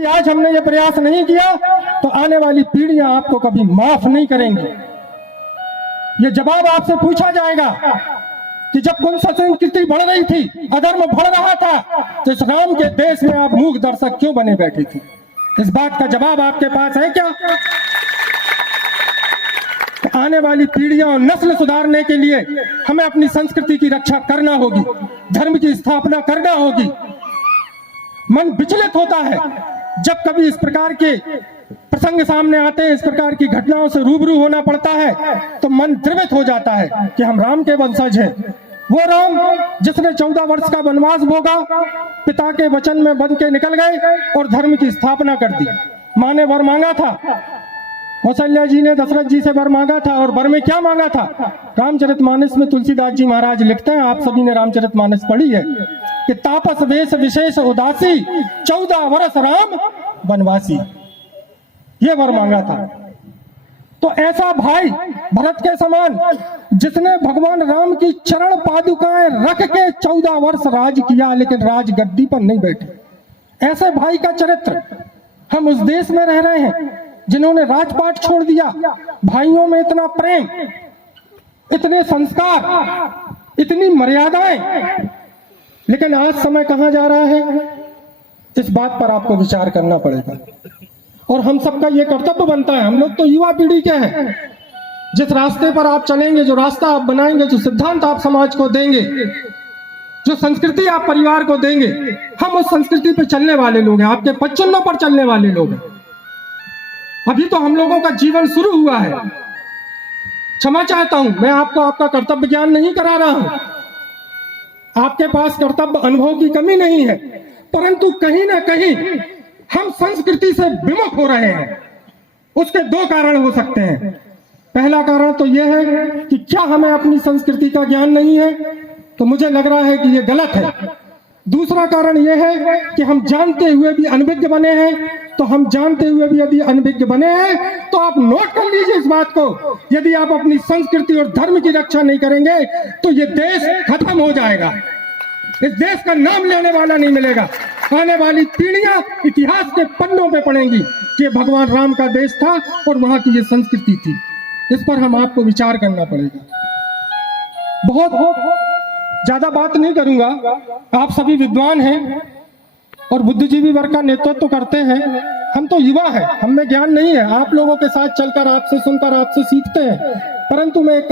कि आज हमने ये प्रयास नहीं किया तो आने वाली पीढ़ियां आपको कभी माफ नहीं करेंगी। ये जवाब आपसे पूछा जाएगा कि जब कुल संस्कृति बढ़ रही थी, अधर्म बढ़ रहा था, तो इस राम के देश में आप मूक दर्शक क्यों बने बैठे थे? इस बात का जवाब आपके पास है क्या? तो आने वाली पीढ़ियां और नस्ल सुधारने के लिए हमें अपनी संस्कृति की रक्षा करना होगी, धर्म की स्थापना करना होगी। मन विचलित होता है जब कभी इस प्रकार के प्रसंग सामने आते हैं, इस प्रकार की घटनाओं से रूबरू होना पड़ता है, तो मन द्रवित हो जाता है कि हम राम के वंशज हैं। वो राम जिसने 14 वर्ष का वनवास भोगा, पिता के वचन में बंध के निकल गए और धर्म की स्थापना कर दी। मां ने वर मांगा था, कौशल्या जी ने दशरथ जी से वर मांगा था, और वर में क्या मांगा था? रामचरितमानस में तुलसीदास जी महाराज लिखते हैं, आप सभी ने रामचरितमानस पढ़ी है, कि तापस वेश विशेष उदासी 14 वर्ष राम वनवासी, ये वर मांगा था। तो ऐसा भाई भरत के समान जिसने भगवान राम की चरण पादुकाएं रख के 14 वर्ष राज किया, लेकिन राज गद्दी पर नहीं बैठे, ऐसे भाई का चरित्र हम उस देश में रह रहे हैं जिन्होंने राजपाट छोड़ दिया। भाइयों में इतना प्रेम, इतने संस्कार, इतनी मर्यादाएं, लेकिन आज समय कहां जा रहा है, इस बात पर आपको विचार करना पड़ेगा। और हम सबका ये कर्तव्य बनता है, हम लोग तो युवा पीढ़ी के हैं, जिस रास्ते पर आप चलेंगे, जो रास्ता आप बनाएंगे, जो सिद्धांत आप समाज को देंगे, जो संस्कृति आप परिवार को देंगे, हम उस संस्कृति पर चलने वाले लोग हैं, आपके पच्चनों पर चलने वाले लोग हैं। अभी तो हम लोगों का जीवन शुरू हुआ है। क्षमा चाहता हूं, मैं आपको आपका कर्तव्य ज्ञान नहीं करा रहा हूं, आपके पास कर्तव्य अनुभव की कमी नहीं है, परंतु कहीं ना कहीं हम संस्कृति से विमुख हो रहे हैं। उसके दो कारण हो सकते हैं। पहला कारण तो यह है कि क्या हमें अपनी संस्कृति का ज्ञान नहीं है, तो मुझे लग रहा है कि यह गलत है। दूसरा कारण यह है कि हम जानते हुए भी अनभिज्ञ बने हैं। तो हम जानते हुए भी यदि अनभिज्ञ बने हैं तो आप नोट कर लीजिए इस बात को, यदि आप अपनी संस्कृति और धर्म की रक्षा नहीं करेंगे तो ये देश खत्म हो जाएगा, इस देश का नाम लेने वाला नहीं मिलेगा। आने वाली पीढ़ियां इतिहास के पन्नों पे पढ़ेंगी कि भगवान राम का देश था और वहां की ये संस्कृति थी। इस पर हम आपको विचार करना पड़ेगा। बहुत ज्यादा बात नहीं करूंगा, आप सभी विद्वान हैं और बुद्धिजीवी वर्ग का नेतृत्व करते हैं। हम तो युवा हैं, हम में ज्ञान नहीं है, आप लोगों के साथ चलकर, आपसे सुनकर, आपसे सीखते हैं, परंतु मैं एक